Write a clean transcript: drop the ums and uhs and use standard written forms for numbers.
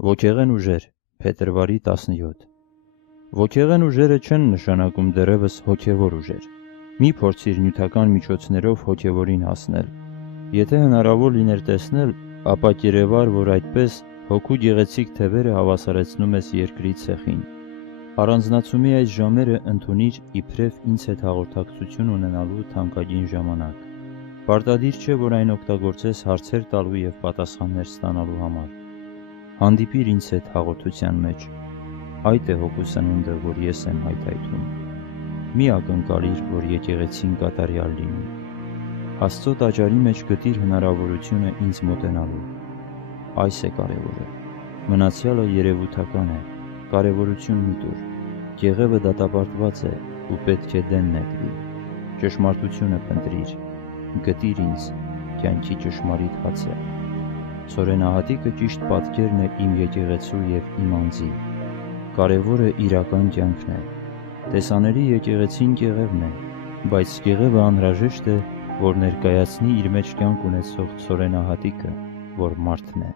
Ոգեղեն ուժեր, փետրվարի 17։ Ոգեղեն ուժերը չեն նշանակում դեռևս հոգևոր ուժեր։ Մի փորձիր նյութական միջոցներով հոգևորին հասնել։ Եթե հնարավոր լիներ տեսնել, ապա կերևար, որ այդպես հոգու գեղեցիկ թևերը հավասարեցնում ես երկրի ցեխին։ Առանձնացումի այս ժամերը ընդունիր իբրև ինձ հետ հաղորդակցություն ունենալու թանկագին ժամանակ։ Պարտադիր չէ, որ այն օգտագործես հարցեր տալու և պատասխաններ ստանալու համար։ Հանդիպիր ինձ հետ հաղորդության մեջ։ Այդ է հոգու սնունդը, որ ես եմ հայթայթում։ Մի ակնկալիր, որ եկեղեցին կատարյալ լինի։ Աստծո տաճարի մեջ գտիր հնարավորությունը ինձ մոտենալու։ Այս է կարևորը։ Մնացյալը երևութական է, կարևորություն մի տուր։ Եղևը դատապարտված է ու պետք է դեն նետվի։ Ճշմարտությունը փնտրիր, գտիր ինձ, կյանքի ճշմարիտ հացը։ Սորենահատիկը ճիշտ պատկերն է իմ եկեղեցու և իմ անձի։ Կարևորը իրական կյանքն է։ Տեսանելի եկեղեցին կեղևն է, բայց կեղևը անհրաժեշտ է, որ ներկայացնի իր մեջ կյանք ունեցող սորենահատիկը, որ մարդն է։